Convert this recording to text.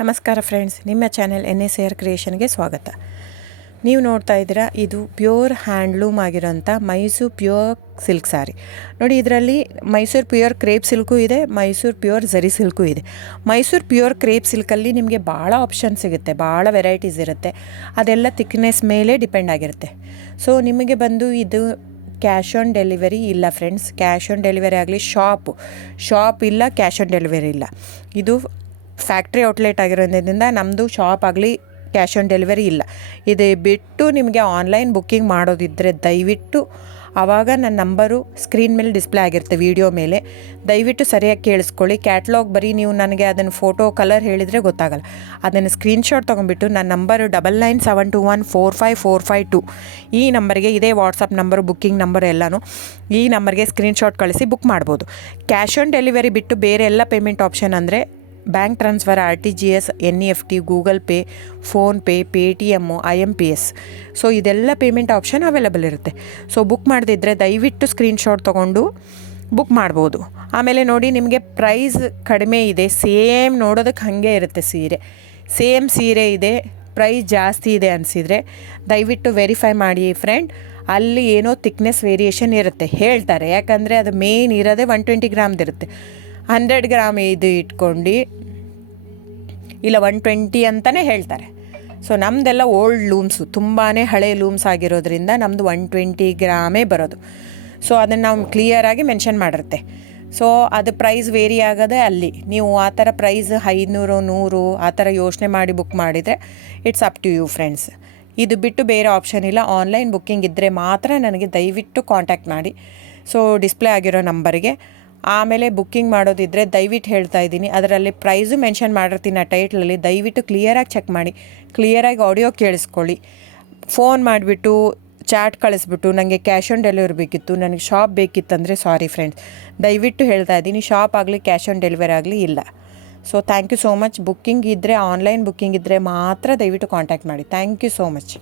ನಮಸ್ಕಾರ ಫ್ರೆಂಡ್ಸ್, ನಿಮ್ಮ channel NSAR ಕ್ರಿಯೇಷನ್ಗೆ ಸ್ವಾಗತ. ನೀವು ನೋಡ್ತಾ ಇದ್ದೀರಾ, ಇದು ಪ್ಯೂರ್ ಹ್ಯಾಂಡ್ಲೂಮ್ ಆಗಿರೋಂಥ ಮೈಸೂರು ಪ್ಯೂರ್ ಸಿಲ್ಕ್ ಸ್ಯಾರಿ. ನೋಡಿ, ಇದರಲ್ಲಿ ಮೈಸೂರು ಪ್ಯೂರ್ ಕ್ರೇಪ್ ಸಿಲ್ಕು ಇದೆ, ಮೈಸೂರು ಪ್ಯೂರ್ ಝರಿ ಸಿಲ್ಕು ಇದೆ. ಮೈಸೂರು ಪ್ಯೂರ್ ಕ್ರೇಪ್ ಸಿಲ್ಕಲ್ಲಿ ನಿಮಗೆ ಭಾಳ ಆಪ್ಷನ್ ಸಿಗುತ್ತೆ, ಭಾಳ ವೆರೈಟೀಸ್ ಇರುತ್ತೆ. ಅದೆಲ್ಲ ಥಿಕ್ನೆಸ್ ಮೇಲೆ ಡಿಪೆಂಡ್ ಆಗಿರುತ್ತೆ. ಸೊ ನಿಮಗೆ ಬಂದು ಇದು ಕ್ಯಾಶ್ ಆನ್ ಡೆಲಿವರಿ ಇಲ್ಲ ಫ್ರೆಂಡ್ಸ್. ಕ್ಯಾಶ್ ಆನ್ ಡೆಲಿವರಿ ಆಗಲಿ, ಶಾಪ್ ಇಲ್ಲ, ಕ್ಯಾಶ್ ಆನ್ ಡೆಲಿವರಿ ಇಲ್ಲ. ಇದು ಫ್ಯಾಕ್ಟ್ರಿ ಔಟ್ಲೆಟ್ ಆಗಿರೋದ್ರಿಂದ ನಮ್ಮದು ಶಾಪ್ ಆಗಲಿ ಕ್ಯಾಶ್ ಆನ್ ಡೆಲಿವರಿ ಇಲ್ಲ. ಇದು ಬಿಟ್ಟು ನಿಮಗೆ ಆನ್ಲೈನ್ ಬುಕ್ಕಿಂಗ್ ಮಾಡೋದಿದ್ದರೆ ದಯವಿಟ್ಟು ಆವಾಗ ನನ್ನ ನಂಬರು ಸ್ಕ್ರೀನ್ ಮೇಲೆ ಡಿಸ್ಪ್ಲೇ ಆಗಿರುತ್ತೆ, ವಿಡಿಯೋ ಮೇಲೆ. ದಯವಿಟ್ಟು ಸರಿಯಾಗಿ ಕೇಳಿಸ್ಕೊಳ್ಳಿ. ಕ್ಯಾಟ್ಲಾಗ್ ಬರೀ ನೀವು ನನಗೆ ಅದನ್ನು ಫೋಟೋ ಕಲರ್ ಹೇಳಿದರೆ ಗೊತ್ತಾಗಲ್ಲ. ಅದನ್ನು ಸ್ಕ್ರೀನ್ಶಾಟ್ ತೊಗೊಂಡ್ಬಿಟ್ಟು ನನ್ನ ನಂಬರು 9972145452 ಈ ನಂಬರ್ಗೆ, ಇದೇ ವಾಟ್ಸಪ್ ನಂಬರು, ಬುಕ್ಕಿಂಗ್ ನಂಬರು ಎಲ್ಲನೂ ಈ ನಂಬರ್ಗೆ ಸ್ಕ್ರೀನ್ಶಾಟ್ ಕಳಿಸಿ ಬುಕ್ ಮಾಡ್ಬೋದು. ಕ್ಯಾಶ್ ಆನ್ ಡೆಲಿವರಿ ಬಿಟ್ಟು ಬೇರೆ ಎಲ್ಲ ಪೇಮೆಂಟ್ ಆಪ್ಷನ್ ಅಂದರೆ bank transfer, RTGS, NEFT, Google pay, PhonePe, Paytm, IMPS. So ಇದೆಲ್ಲ ಪೇಮೆಂಟ್ ಆಪ್ಷನ್ ಅವೈಲೇಬಲ್ ಇರುತ್ತೆ. ಸೊ ಬುಕ್ ಮಾಡದಿದ್ದರೆ ದಯವಿಟ್ಟು ಸ್ಕ್ರೀನ್ಶಾಟ್ ತೊಗೊಂಡು ಬುಕ್ ಮಾಡ್ಬೋದು. ಆಮೇಲೆ ನೋಡಿ, ನಿಮಗೆ ಪ್ರೈಸ್ ಕಡಿಮೆ ಇದೆ, ಸೇಮ್ ನೋಡೋದಕ್ಕೆ ಹಾಗೆ ಇರುತ್ತೆ ಸೇಮ್ ಸೀರೆ ಇದೆ, ಪ್ರೈಸ್ ಜಾಸ್ತಿ ಇದೆ ಅನಿಸಿದರೆ ದಯವಿಟ್ಟು ವೆರಿಫೈ ಮಾಡಿ ಫ್ರೆಂಡ್. ಅಲ್ಲಿ ಏನೋ ಥಿಕ್ನೆಸ್ ವೇರಿಯೇಷನ್ ಇರುತ್ತೆ, ಹೇಳ್ತಾರೆ. ಯಾಕಂದರೆ ಅದು ಮೇನ್ ಇರೋದೇ 120 ಗ್ರಾಮ್ದಿರುತ್ತೆ. 100 ಗ್ರಾಮ್ ಇದು ಇಟ್ಕೊಂಡು ಇಲ್ಲ 120 ಅಂತಲೇ ಹೇಳ್ತಾರೆ. ಸೊ ನಮ್ಮದೆಲ್ಲ ಓಲ್ಡ್ ಲೂಮ್ಸು, ತುಂಬಾ ಹಳೆ ಲೂಮ್ಸ್ ಆಗಿರೋದ್ರಿಂದ ನಮ್ಮದು 120 ಗ್ರಾಮೇ ಬರೋದು. ಸೊ ಅದನ್ನು ನಾವು ಕ್ಲಿಯರಾಗಿ ಮೆನ್ಷನ್ ಮಾಡಿರುತ್ತೆ. ಸೊ ಅದು ಪ್ರೈಸ್ ವೇರಿ ಆಗೋದೇ ಅಲ್ಲಿ. ನೀವು ಆ ಥರ ಪ್ರೈಸ್ 500, 100 ಆ ಥರ ಯೋಚನೆ ಮಾಡಿ ಬುಕ್ ಮಾಡಿದರೆ it's up to you friends. ಇದು ಬಿಟ್ಟು ಬೇರೆ ಆಪ್ಷನ್ ಇಲ್ಲ. ಆನ್ಲೈನ್ ಬುಕ್ಕಿಂಗ್ ಇದ್ದರೆ ಮಾತ್ರ ನನಗೆ ದಯವಿಟ್ಟು ಕಾಂಟ್ಯಾಕ್ಟ್ ಮಾಡಿ. ಸೊ ಡಿಸ್ಪ್ಲೇ ಆಗಿರೋ ನಂಬರಿಗೆ. ಆಮೇಲೆ ಬುಕ್ಕಿಂಗ್ ಮಾಡೋದಿದ್ದರೆ ದಯವಿಟ್ಟು ಹೇಳ್ತಾ ಇದ್ದೀನಿ, ಅದರಲ್ಲಿ ಪ್ರೈಸು ಮೆನ್ಷನ್ ಮಾಡಿರ್ತೀನಿ ಆ ಟೈಟ್ಲಲ್ಲಿ. ದಯವಿಟ್ಟು ಕ್ಲಿಯರಾಗಿ ಚೆಕ್ ಮಾಡಿ, ಕ್ಲಿಯರಾಗಿ ಆಡಿಯೋ ಕೇಳಿಸ್ಕೊಳ್ಳಿ. ಫೋನ್ ಮಾಡಿಬಿಟ್ಟು ಚಾಟ್ ಕಳಿಸ್ಬಿಟ್ಟು ನನಗೆ ಕ್ಯಾಶ್ ಆನ್ ಡೆಲಿವರಿ ಬೇಕಿತ್ತು, ನನಗೆ ಶಾಪ್ ಬೇಕಿತ್ತಂದರೆ ಸಾರಿ ಫ್ರೆಂಡ್ಸ್, ದಯವಿಟ್ಟು ಹೇಳ್ತಾ ಇದ್ದೀನಿ, ಶಾಪ್ ಆಗಲಿ ಕ್ಯಾಶ್ ಆನ್ ಡೆಲಿವರಿ ಆಗಲಿ ಇಲ್ಲ. So thank you so much. Booking ಇದ್ದರೆ, ಆನ್ಲೈನ್ ಬುಕ್ಕಿಂಗ್ ಇದ್ದರೆ ಮಾತ್ರ ದಯವಿಟ್ಟು ಕಾಂಟ್ಯಾಕ್ಟ್ ಮಾಡಿ. Thank you so much.